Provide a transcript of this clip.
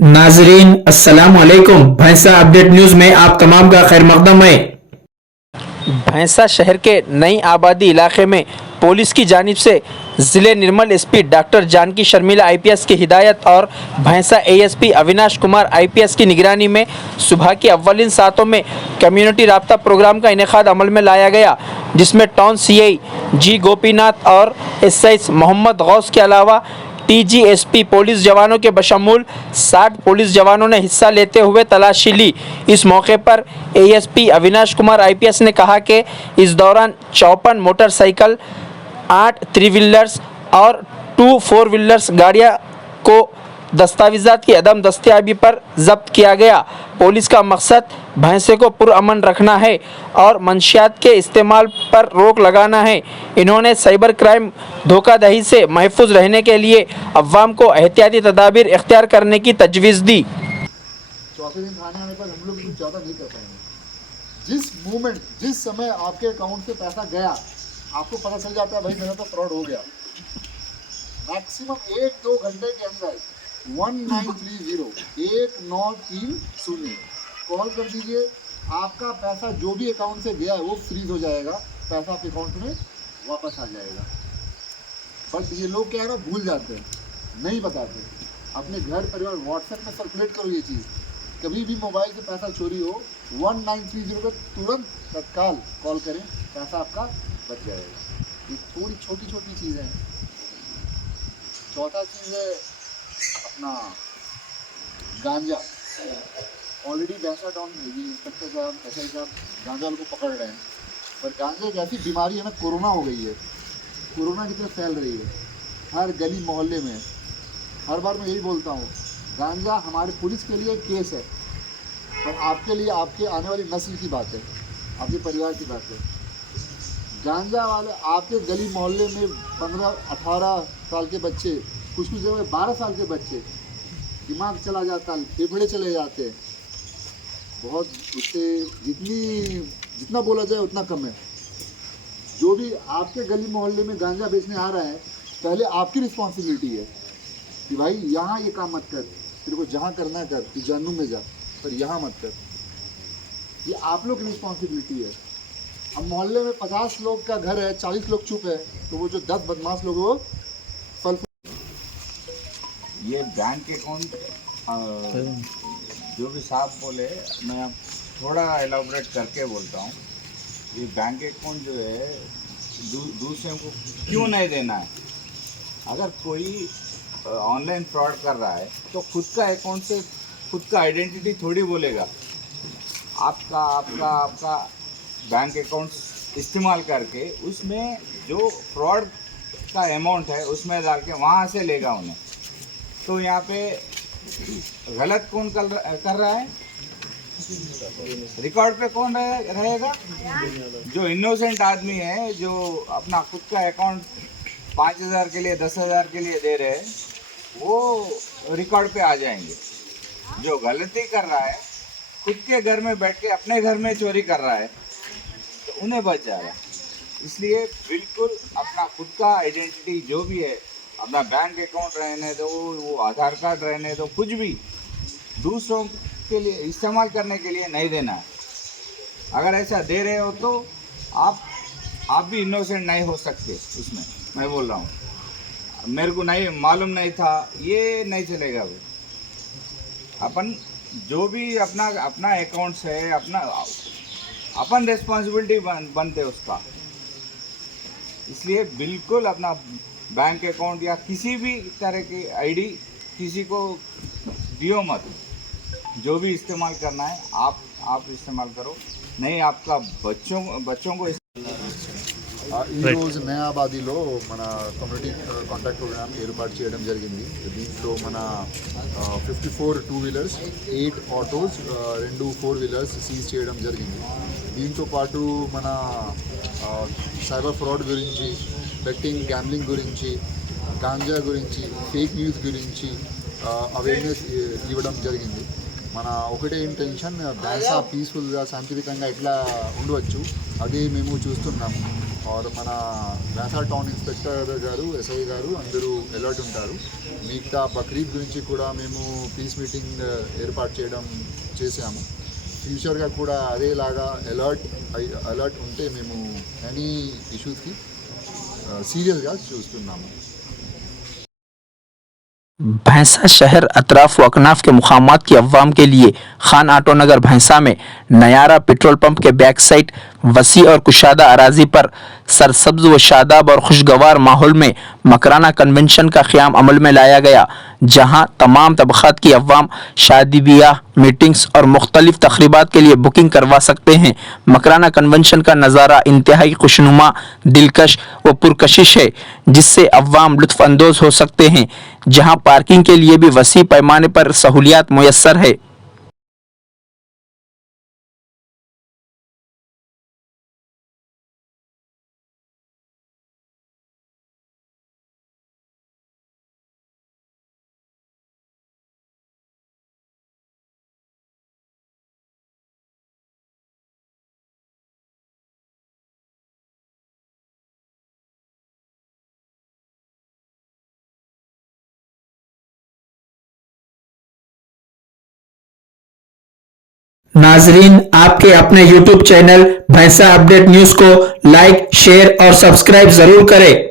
नाजरीन अस्सलाम वालेकुम। भैंसा अपडेट न्यूज में आप तमाम का खैर मकदम है। भैंसा शहर के नई आबादी इलाके में पुलिस की जानिब से ज़िले Nirmal SP doctor Janaki Sharmila IPS की हिदायत और भैंसा एएसपी अविनाश कुमार आईपीएस की निगरानी में सुबह के अव्वलिन सातों में कम्युनिटी राब्ता प्रोग्राम का इनेकाद अमल में लाया गया, जिसमें टाउन सीआई जी गोपीनाथ और एसआई मोहम्मद गौस के अलावा टीजीएसपी पुलिस जवानों के बशमूल 60 पुलिस जवानों ने हिस्सा लेते हुए तलाशी ली। इस मौके पर एएसपी अविनाश कुमार आईपीएस ने कहा कि इस दौरान 54 मोटरसाइकिल, 8 थ्री व्हीलर्स और 2 फोर व्हीलर्स गाड़ियां को दस्तावेजात की अदम दस्तियाबी पर जब्त किया गया। पुलिस का मकसद भैंसे को पुरअमन रखना है और मंशियात के इस्तेमाल पर रोक लगाना है। इन्होंने साइबर क्राइम धोखाधड़ी से महफूज रहने के लिए अवाम को एहतियाती तदाबीर इख्तियार करने की तजवीज़ दी। चौथे दिन थाने आने पर हम लोग कुछ ज़्यादा नहीं कर पाएंगे। जिस समय आपके अकाउंट से पैसा गया, आपको पता चल जाता है भाई मेरा तो फ्रॉड हो गया, मैक्सिमम 1-2 घंटे के अंदर 1930 कॉल कर दीजिए। आपका पैसा जो भी अकाउंट से गया है वो फ्रीज हो जाएगा, पैसा आपके अकाउंट में वापस आ जाएगा। बट ये लोग क्या है ना, भूल जाते हैं, नहीं बताते। अपने घर परिवार व्हाट्सएप में सर्कुलेट करो ये चीज़। कभी भी मोबाइल से पैसा चोरी हो 1930 पे तुरंत तत्काल कॉल करें, पैसा आपका बच जाएगा। ये थोड़ी छोटी छोटी चीज़ें हैं। चौथा चीज़ है अपना गांजा। ऑलरेडी भैंसा टाउन में ये इंस्पेक्टर साहब, एसआई साहब गांजा वालों को पकड़ रहे हैं, पर गांजा एक ऐसी बीमारी है ना, कोरोना हो गई है, कोरोना की तरह फैल रही है हर गली मोहल्ले में। हर बार मैं यही बोलता हूँ, गांजा हमारे पुलिस के लिए केस है, पर आपके लिए, आपके आने वाली नस्ल की बात है, आपके परिवार की बात है। गांजा वाले आपके गली मोहल्ले में 15-18 साल के बच्चे, कुछ जगह में 12 साल के बच्चे, दिमाग चला जाता है, फेफड़े चले जाते हैं। बहुत उससे जितना बोला जाए उतना कम है। जो भी आपके गली मोहल्ले में गांजा बेचने आ रहा है, पहले आपकी रिस्पॉन्सिबिलिटी है कि भाई यहाँ ये काम मत कर, तेरे को जहाँ करना कर, तू जहन्नुम में जा, पर यहाँ मत कर। ये आप लोग की रिस्पॉन्सिबिलिटी है। अब मोहल्ले में 50 लोग का घर है, 40 लोग चुप है, तो वो जो 10 बदमाश लोग वो फल। ये बैंक अकाउंट जो भी साहब बोले, मैं थोड़ा एलाबोरेट करके बोलता हूँ। ये बैंक अकाउंट जो है दूसरे को क्यों नहीं देना है। अगर कोई ऑनलाइन फ्रॉड कर रहा है तो खुद का अकाउंट से खुद का आइडेंटिटी थोड़ी बोलेगा। आपका बैंक अकाउंट इस्तेमाल करके उसमें जो फ्रॉड का अमाउंट है उसमें डाल के वहाँ से लेगा उन्हें। तो यहाँ पे गलत कौन कर रहा है, रिकॉर्ड पे कौन रहेगा? जो इनोसेंट आदमी है, जो अपना खुद का अकाउंट 5,000 के लिए 10,000 के लिए दे रहे हैं, वो रिकॉर्ड पे आ जाएंगे। जो गलती कर रहा है, खुद के घर में बैठ के अपने घर में चोरी कर रहा है, तो उन्हें बच जाएगा। इसलिए बिल्कुल अपना खुद का आइडेंटिटी जो भी है, अपना बैंक अकाउंट रहने दो, वो आधार कार्ड रहने दो, कुछ भी दूसरों के लिए इस्तेमाल करने के लिए नहीं देना है। अगर ऐसा दे रहे हो तो आप भी इनोसेंट नहीं हो सकते उसमें। मैं बोल रहा हूँ, मेरे को नहीं मालूम नहीं था, ये नहीं चलेगा। वो अपन जो भी अपना अकाउंट्स है, अपन रिस्पॉन्सिबिलिटी बनते उसका। इसलिए बिल्कुल अपना बैंक अकाउंट या किसी भी तरह की आईडी किसी को दियो मत। जो भी इस्तेमाल करना है आप इस्तेमाल करो, नहीं आपका बच्चों को ఈరోజు నయాబాదీలో మన కమ్యూనిటీ కాంటాక్ట్ ప్రోగ్రామ్ ఏర్పాటు చేయడం జరిగింది. దీంట్లో మన 54 two wheelers, 8 autos, 2 4 wheelers seize చేయడం జరిగింది. దీంతో పాటు మన సైబర్ ఫ్రాడ్ గురించి, బెట్టింగ్ గ్యాంబ్లింగ్ గురించి, గాంజా గురించి, ఫేక్ న్యూస్ గురించి అవేర్నెస్ ఇవ్వడం జరిగింది. మన ఒకటే ఇంటెన్షన్, భైంసా పీస్ఫుల్గా శాంతియుతంగా ఎట్లా ఉండవచ్చు అదే మేము చూస్తున్నాము. और మన వ్యాసా టౌన్ ఇన్స్పెక్టర్ గారు ఎస్ఐ గారు అందరూ అలర్ట్ ఉంటారు. మిగతా బక్రీద్ గురించి కూడా మేము పీస్ మీటింగ్ ఏర్పాటు చేసాము. ఫ్యూచర్గా కూడా అదేలాగా అలర్ట్ ఉంటే మేము ఎనీ ఇష్యూస్కి సీరియస్గా చూస్తున్నాము. भैंसा शहर अतराफ व अकनाफ के मुकामात की अवाम के लिए खान ऑटो नगर भैंसा में नयारा पेट्रोल पंप के बैक साइड वसी और कुशादा अराजी पर सरसब्ज व शादाब और खुशगवार माहौल में मकराना कन्वेंशन का क़याम अमल में लाया गया, जहां तमाम तबक़ात की अवाम शादी ब्याह, मीटिंग्स और मुख्तलिफ तकरीबात के लिए बुकिंग करवा सकते हैं. मकराना कन्वेंशन का नज़ारा इंतहाई खुशनुमा, दिलकश व पुरकशिश है, जिससे अवाम लुत्फ़ अंदोज़ हो सकते हैं, जहां पार्किंग के लिए भी वसी पैमाने पर सहूलियात मुयस्सर है. नाजरीन, आपके अपने YouTube चैनल भैंसा अपडेट न्यूज को लाइक, शेयर और सब्सक्राइब जरूर करें.